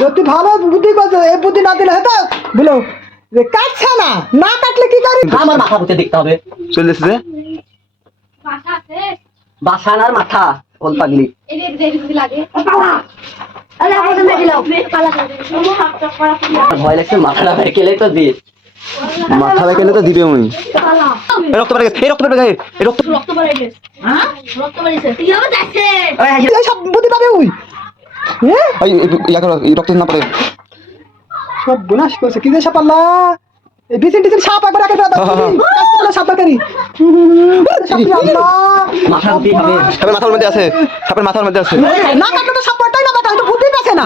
যদি ভালো বুদ্ধি করছো এই বুদ্ধি না দিলে হতো বলো যে কাটছে না না কাটলে কি করি আমার মাথা বুঝে দেখতে হবে চলেছে যে বাসানার মাথা ওল পাগলি ভয় লাগছে মাথা বেঁকেলে তো দিস মাথা বেঁকেলে তো দিবে উনি রক্ত পড়ে গেছে রক্ত পড়ে গেছে সব বুদ্ধি পাবে ওই রক্ত না পড়ে সব বিনাশ করছে কি যে সাপ আল্লাহ এই বিচিন টিচিন সাপ একবার আগে দাও সাপ করি মাথা বুদ্ধি হবে সাপের মাথার মধ্যে আছে সাপের মাথার মধ্যে আছে না কাটলে তো সাপ পড়তাই না বাটা তো বুদ্ধি পাচ্ছে না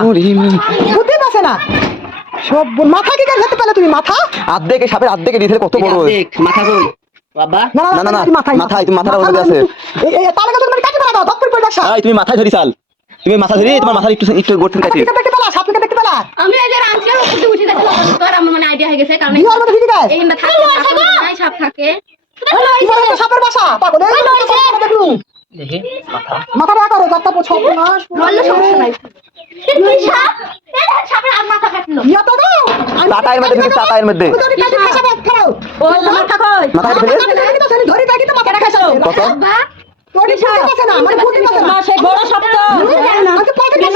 বুদ্ধি পাচ্ছে না সব মাথা কি করে ধরতে পেলে তুমি মাথা আর্ধেকে সাপের আর্ধেকে দিতে কত বড় দেখ মাথা বল বাবা না না না মাথায় তুমি মাথার মধ্যে আছে এই তাহলে তো তুমি কাটি দাও দপ্তর করে দাও তুমি মাথায় ধরি চাল তুমি মাথা ধরি তোমার মাথার একটু একটু গঠন কাটি দেখতে পেলা সাপকে দেখতে পেলা আমি এই যে রাঞ্চির উপরে উঠে গেছে তোর আমার মানে আইডিয়া হয়ে গেছে কারণ কি আর ঠিক আছে এইখানটা থাকে সাপ থাকে সাপের বাসা পাগল এই দেখুন দেখি মাথা মাথা রাখা করো যাত্রা পছন্দ মাস বললে সমস্যা নাই তুই সাপ সাপের আর মাথা কাটলো ইয়া তো দাও চাটাইয়ের মধ্যে ঢুকে চাটাইয়ের মধ্যে ওই মাথা কই মাথা ফেলে ধরি থাকি তো মাথা রাখাইছো কত বাবা তোর সাপ আছে না মানে বুদ্ধি আছে না সেই বড় সাপ তো আচ্ছা পকেটে